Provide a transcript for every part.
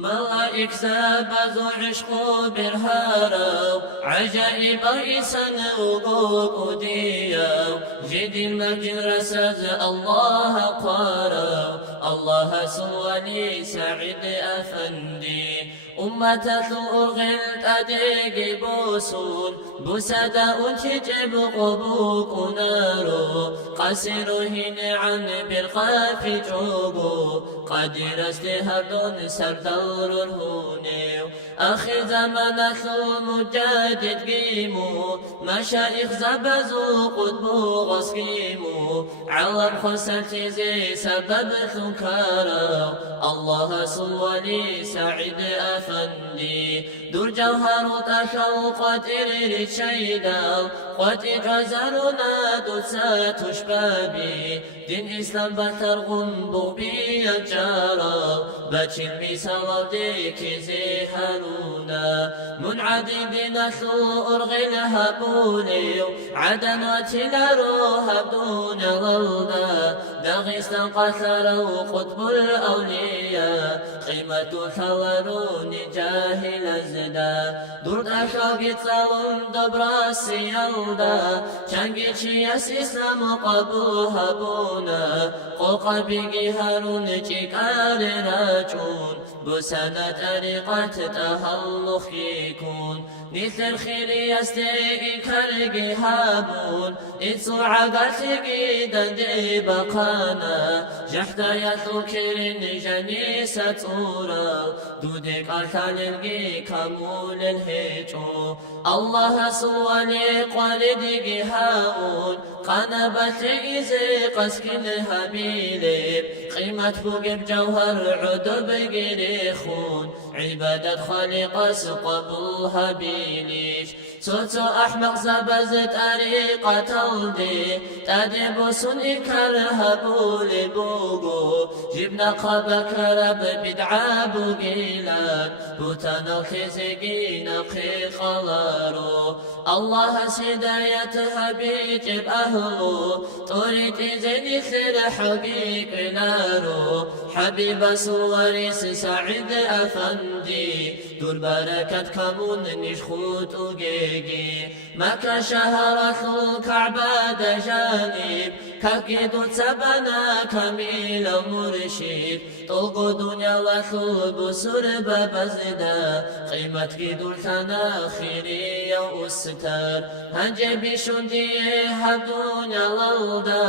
ملائك سابزوا عشقوا برهارو عجائب إيسان وقوق ديو جد المجد رسز الله قارو الله سواني سعيد أفندي أمة الأرغل تدق بوسون بسدا تجب قبوك نارو قصر هن عن برقاف جوبو قدر استهدون سردور هونيو أخي زمن مجدد قيمو مشايخ زبزو قطبو غسقيمو علم خسرت زي سبب ثكارو الله صوالي سعيد أفندي دور جوهر تشوق تريد شيدا قد جزرنا دوسات شبابي دين إسلام بترغم بوبي جارا بچين بيسال ديك زي هرونا منعدي بنسو أرغل هبوليو عدن وتلارو هبدون ظلنا داغستان قثروا قطب الأولياء قيمة ثورون جاهل الزدا دور تشاقي تصالون دبراس يلدا شانقي شياس إسلام قبو هبونا قوقا بيقي هارون جيكار راجون بسنة طريقة تهلخ يكون نثل خير يستيقي كالقي هابون إتسو عقاتقي دندي بقانا جحدا يثوكرن جنيسة صورا دودك أرثالنقي كمول الهجو الله سواني قالدقي هاون قنبت إزي قسكن هبيلب قيمة بوقب جوهر عدب قريخون عبادة خالق سقبو هبيليش سوتو أحمق زبز طريقة تلدي تدب سني كرهبو لبوغو جبنا قبك رب بدعا بوغيلان بوتانا خزقين قي خلارو الله سداية هبيجب أهلو طوريت زيني خير حقيق نارو حبيب سواريس سعيد أفندي دور بركة كمون نشخوت وجيجي مكة شهرة الكعبة جانب كاكيدو تبنا كميل مرشد طلقو دنيا لثو بسر ببزدا قيمة كيدو الثنا خيري وستر هنجي شندي هدونيا للدا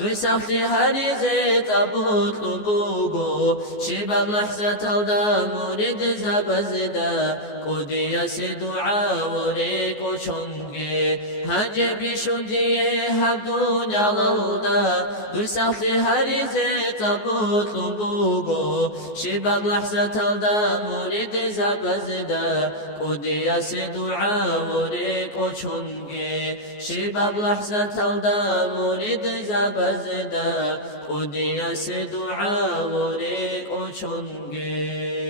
دوي سختي هاري زيت أبوت لبوغو شباب لحظة الدا مريد زبزدا قدي سدعا وريكو شنجي هنجي شندي هدونيا للدا دوي سختي هاري زيت أبوت لبوغو شباب لحظة الدا مريد زبزدا قدي سدعا وريكو شنجي شباب لحظة الدا مريد زبزدا قدي سدعا وريكو شنجي